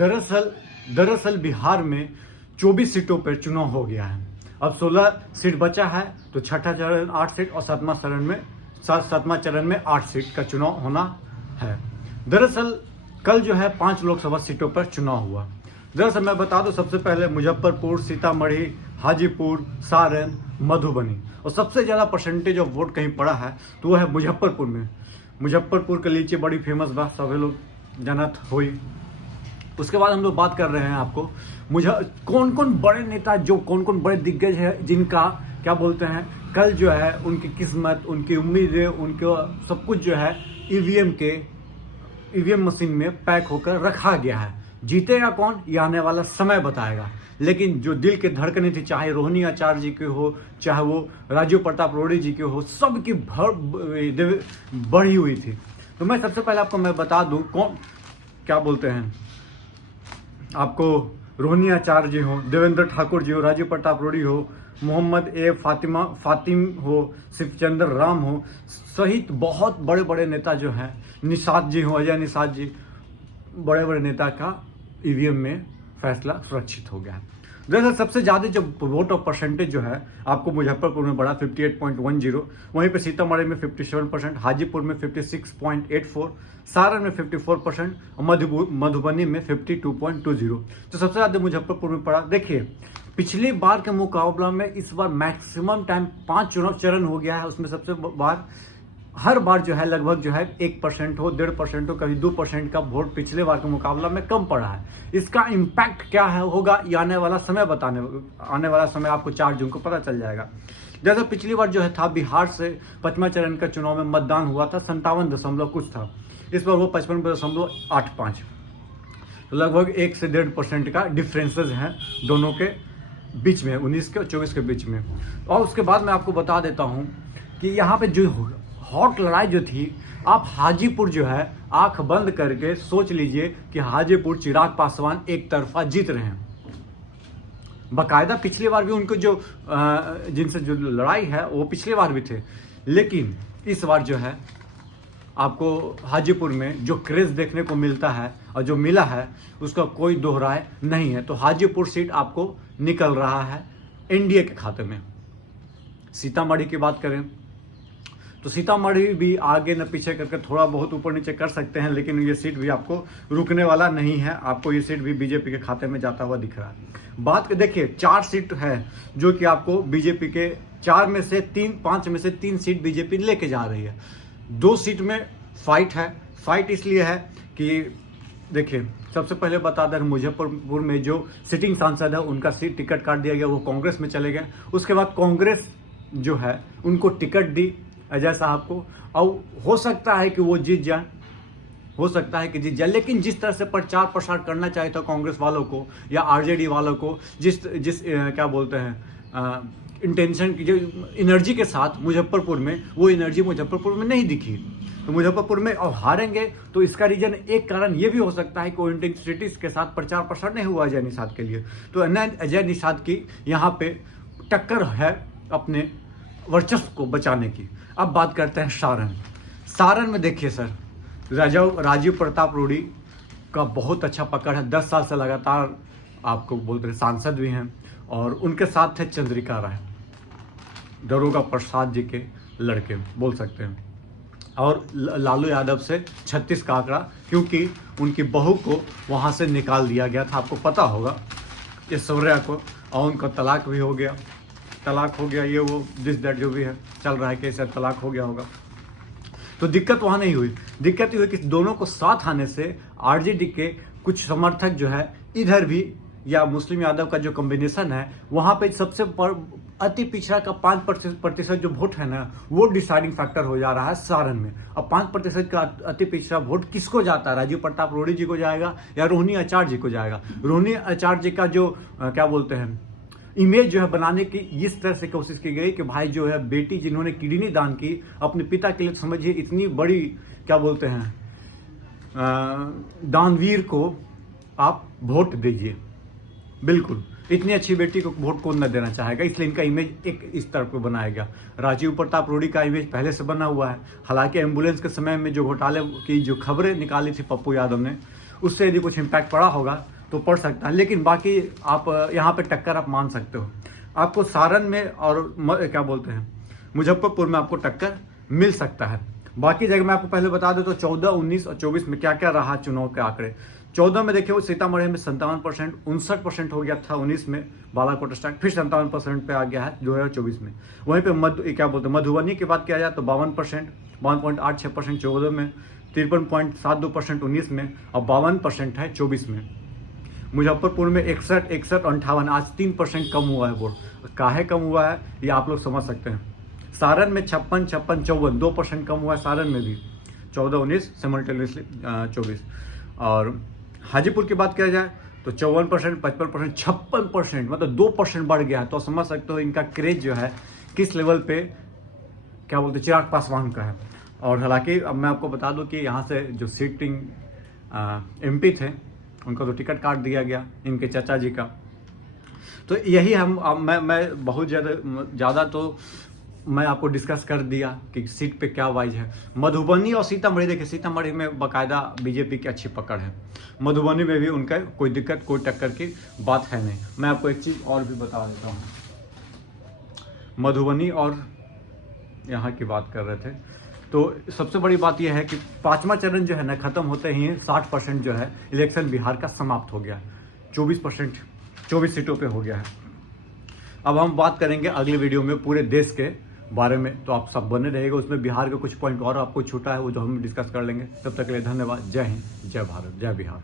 दरअसल दरअसल बिहार में 24 सीटों पर चुनाव हो गया है। अब 16 सीट बचा है, तो छठा चरण 8 सीट और सातवां चरण में 8 सीट का चुनाव होना है। दरअसल कल जो है 5 लोकसभा सीटों पर चुनाव हुआ। दरअसल मैं बता दूं, सबसे पहले मुजफ्फरपुर, सीतामढ़ी, हाजीपुर, सारण, मधुबनी, और सबसे ज़्यादा परसेंटेज ऑफ वोट कहीं पड़ा है तो वो है मुजफ्फरपुर में। मुजफ्फरपुर के लीची बड़ी फेमस बा, सभी लोग जानत हुई। उसके बाद हम लोग बात कर रहे हैं आपको मुझे कौन कौन बड़े नेता, जो कौन कौन बड़े दिग्गज है जिनका क्या बोलते हैं कल जो है उनकी किस्मत, उनकी उम्मीदें, उनके सब कुछ जो है ईवीएम मशीन में पैक होकर रखा गया है। जीतेगा कौन, ये आने वाला समय बताएगा। लेकिन जो दिल के धड़कने थी, चाहे रोहिणी आचार्य जी के हो, चाहे वो राजीव प्रताप रूडी जी के हो, सबकी बढ़ी हुई थी। तो मैं सबसे पहले आपको मैं बता दूं कौन क्या बोलते हैं, आपको रोहिणी आचार्य जी हो, देवेंद्र ठाकुर जी हो, राजीव प्रताप रूडी हो, मोहम्मद ए फातिम हो, शिवचंद्र राम हो, सहित बहुत बड़े बड़े नेता जो हैं, निषाद जी हो, अजय निषाद जी, बड़े बड़े नेता का ईवीएम में फैसला सुरक्षित हो गया है। दरअसल सबसे ज़्यादा जो वोट ऑफ परसेंटेज जो है आपको मुजफ्फरपुर में बढ़ा 58.10, वहीं पे सीतामढ़ी में 57%, हाजीपुर में 56.84, सारण में 54% और मधुबनी में 52.20। तो सबसे ज़्यादा मुजफ्फरपुर में पड़ा। देखिए पिछली बार के मुकाबला में इस बार मैक्सिमम टाइम 5 चुनाव चरण हो गया है, उसमें सबसे बार हर बार जो है लगभग जो है 1% हो, 1.5% हो, कभी 2% का वोट पिछले बार के मुकाबला में कम पड़ा है। इसका इम्पैक्ट क्या है होगा ये आने वाला समय आपको 4 जून को पता चल जाएगा। जैसे पिछली बार जो है था बिहार से 5वां चरण का चुनाव में मतदान हुआ था 57 दशमलव कुछ था, इस बार वो 55.85, तो लगभग 1 से 1.5% का डिफरेंसेस हैं दोनों के बीच में, 19 के और 24 के बीच में। और उसके बाद मैं आपको बता देता हूँ कि यहाँ पे जो हॉट लड़ाई जो थी, आप हाजीपुर जो है आंख बंद करके सोच लीजिए कि हाजीपुर चिराग पासवान एक तरफा जीत रहे हैं। बाकायदा पिछली बार भी उनको जो जिनसे जो लड़ाई है वो पिछली बार भी थे, लेकिन इस बार जो है आपको हाजीपुर में जो क्रेज देखने को मिलता है और जो मिला है उसका कोई दोहराए नहीं है। तो हाजीपुर सीट आपको निकल रहा है एनडीए के खाते में। सीतामढ़ी की बात करें तो सीतामढ़ी भी आगे न पीछे करके थोड़ा बहुत ऊपर नीचे कर सकते हैं, लेकिन ये सीट भी आपको रुकने वाला नहीं है, आपको ये सीट भी बीजेपी के खाते में जाता हुआ दिख रहा है। बात देखिए 4 सीट है जो कि आपको बीजेपी के 5 में से 3 सीट बीजेपी लेके जा रही है। 2 सीट में फाइट है। फाइट इसलिए है कि देखिए सबसे पहले बता दें, मुजफ्फरपुर में जो सिटिंग सांसद है उनका सीट टिकट काट दिया गया, वो कांग्रेस में चले गए। उसके बाद कांग्रेस जो है उनको टिकट दी अजय साहब को, और हो सकता है कि वो जीत जाए, लेकिन जिस तरह से प्रचार प्रसार करना चाहिए था कांग्रेस वालों को या आरजेडी वालों को, जिस क्या बोलते हैं इंटेंशन की, जो एनर्जी के साथ मुजफ्फरपुर में, वो एनर्जी मुजफ्फरपुर में नहीं दिखी। तो मुजफ्फरपुर में और हारेंगे तो इसका रीजन एक कारण ये भी हो सकता है कि वो इंटेंसिटीज के साथ प्रचार प्रसार नहीं हुआ अजय निषाद के लिए। तो अजय निषाद की यहाँ पे टक्कर है अपने वर्चस्व को बचाने की। अब बात करते हैं सारण में देखिए सर, राजीव प्रताप रूडी का बहुत अच्छा पकड़ है। 10 साल से लगातार आपको बोलते हैं सांसद भी हैं, और उनके साथ थे चंद्रिका राय, दरोगा प्रसाद जी के लड़के बोल सकते हैं, और लालू यादव से 36 का आंकड़ा, क्योंकि उनकी बहू को वहाँ से निकाल दिया गया था, आपको पता होगा ऐश्वर्या को, और उनका तलाक भी हो गया। ये वो दिस दैट जो भी है चल रहा है कि ऐसा तलाक हो गया होगा। तो दिक्कत वहाँ नहीं हुई, दिक्कत ये हुई कि दोनों को साथ आने से आरजेडी के कुछ समर्थक जो है इधर भी, या मुस्लिम यादव का जो कॉम्बिनेशन है वहाँ पे सबसे अति पिछड़ा का 5% जो वोट है ना, वो डिसाइडिंग फैक्टर हो जा रहा है सारण में। अब 5% का अति पिछड़ा वोट किसको जाता है, राजीव प्रताप रूडी जी को जाएगा या रोहिणी आचार्य जी को जाएगा। रोहिणी आचार्य जी का जो क्या बोलते हैं इमेज जो है बनाने की इस तरह से कोशिश की गई कि भाई जो है बेटी जिन्होंने किडनी दान की अपने पिता के लिए, समझिए इतनी बड़ी क्या बोलते हैं दानवीर को आप वोट दीजिए। बिल्कुल इतनी अच्छी बेटी को वोट कौन न देना चाहेगा, इसलिए इनका इमेज एक इस तरफ को बनाया गया। राजीव प्रताप रूडी का इमेज पहले से बना हुआ है। हालांकि एम्बुलेंस के समय में जो घोटाले की जो खबरें निकाली थी पप्पू यादव ने, उससे यदि कुछ इम्पैक्ट पड़ा होगा तो पड़ सकता है, लेकिन बाकी आप यहाँ पे टक्कर आप मान सकते हो। आपको सारण में और क्या बोलते हैं मुजफ्फरपुर में आपको टक्कर मिल सकता है। बाकी जगह मैं आपको पहले बता दूं तो 14, 19 और 24 में क्या क्या रहा चुनाव के आंकड़े। 14 में देखिए वो सीतामढ़ी में 57%, 59% हो गया था 19 में बालाकोट स्टार्ट, फिर 57% पे आ गया है 2024 में। वहीं पे क्या बोलते हैं मधुबनी की बात किया जाए तो 52%, 52.86% 14 में, 53.72% 19 में और 52% है 24 में। मुजफ्फरपुर में 61, 61, 58, आज 3% कम हुआ है वोट। काहे कम हुआ है ये आप लोग समझ सकते हैं। सारण में 56, 56, 54, 2% कम हुआ है सारण में भी, 14, 19 सिमल्टेनियसली 24। और हाजीपुर की बात किया जाए तो 54%, 55%, 56%, मतलब 2% बढ़ गया है। तो समझ सकते हो इनका क्रेज जो है किस लेवल पे क्या बोलते चिराग पासवान का है। और हालांकि अब मैं आपको बता दूं कि यहाँ से जो सिटिंग MP थे उनका तो टिकट काट दिया गया इनके चाचा जी का। तो यही मैं बहुत ज़्यादा तो मैं आपको डिस्कस कर दिया कि सीट पे क्या वाइज है। मधुबनी और सीतामढ़ी, देखिए सीतामढ़ी में बाकायदा बीजेपी की अच्छी पकड़ है, मधुबनी में भी उनका कोई दिक्कत कोई टक्कर की बात है नहीं। मैं आपको एक चीज़ और भी बता देता हूँ, मधुबनी और यहाँ की बात कर रहे थे तो सबसे बड़ी बात यह है कि 5वां चरण जो है ना ख़त्म होते ही 60% जो है इलेक्शन बिहार का समाप्त हो गया, 24% 24 सीटों पे हो गया है। अब हम बात करेंगे अगले वीडियो में पूरे देश के बारे में, तो आप सब बने रहेगा, उसमें बिहार के कुछ पॉइंट और आपको छूटा है वो जो हम डिस्कस कर लेंगे। तब तक के लिए धन्यवाद। जय हिंद, जय भारत, जय बिहार।